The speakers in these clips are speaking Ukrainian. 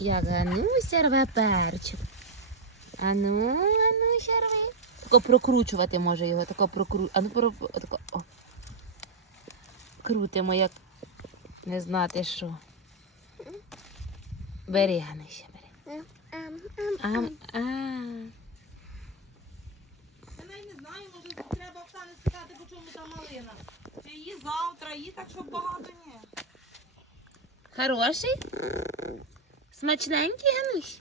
Як Гануся рве перчик. Ану, Ануся рви. Тако прокручувати може його, тако прокру... Ану, про... тако, о. Крутимо, як не знати що. Бери, Гануся, бери. Ам, ам, Ам, а. Я навіть не знаю, може треба Оксани спитати, по чому там малина. Чи її завтра, її так, щоб багато ні. Хороший? Смачненький, Ганусь?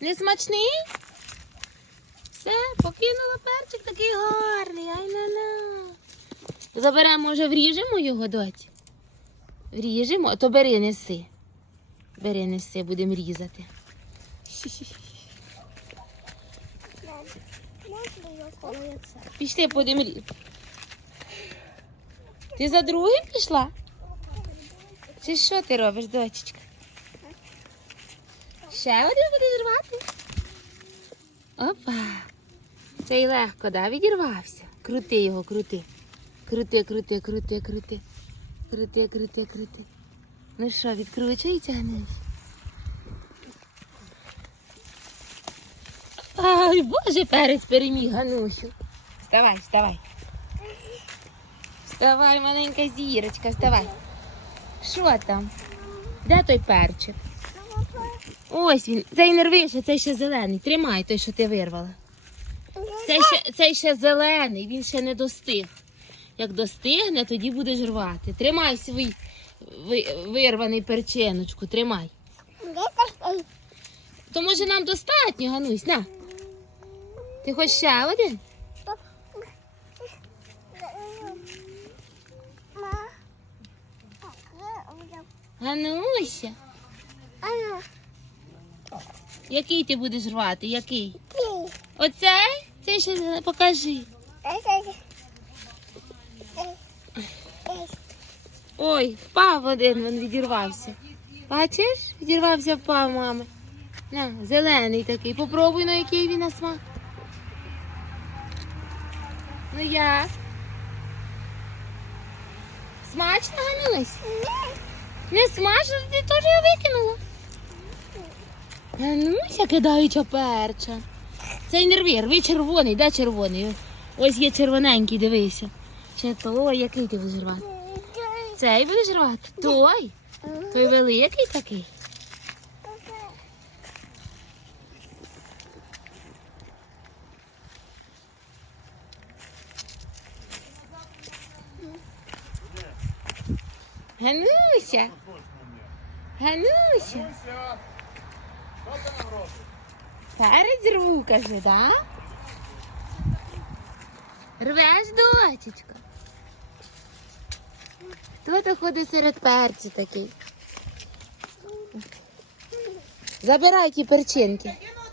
Не смачний? Все, покинула перчик такий гарний. Ай на на. Заберемо, може, вріжемо його, доць? Вріжемо, то бери неси. Бери неси, будемо різати. Пішли, будемо різати. Ти за другим пішла? Чи що ти робиш, дочечка? Ще один будеш рвати? Опа. Цей легко, да, відірвався. Крути його, крути. Крути, крути, крути, крути. Крути, крути, крути. Ну що, відкручується, Ганусь? Ай, боже, перець переміг, Ганусю. Вставай, вставай. Вставай, маленька зірочка, вставай. Що там? Де той перчик? Ось він. Цей не рвиш, а цей ще зелений. Тримай той, що ти вирвала. Цей ще, цей ще зелений, він ще не достиг. Як достигне, тоді будеш рвати. Тримай свій вирваний перчиночку, тримай. То може нам достатньо, Ганусь, на. Ти хочеш ще один? Гануся, який ти будеш рвати? Який? Оцей? Цей ще покажи. Ой, впав один, він відірвався. Бачиш? Відірвався, впав, мами. На, зелений такий. Попробуй, на який він на смак. Ну як? Смачно, Ганусь? Не смачно, ти теж я викинула. Гануся кидаюча перча. Цей нервір, рви червоний, де червоний? Ось є червоненький, дивися. Чи той, який ти будеш рвати? Цей будеш рвати? Той? Той великий такий. Гануся. Гануся. Перець рву, каже, да? Рвеш, дочечка. Хто то ходить серед перцю такий? Забирай ті перчинки.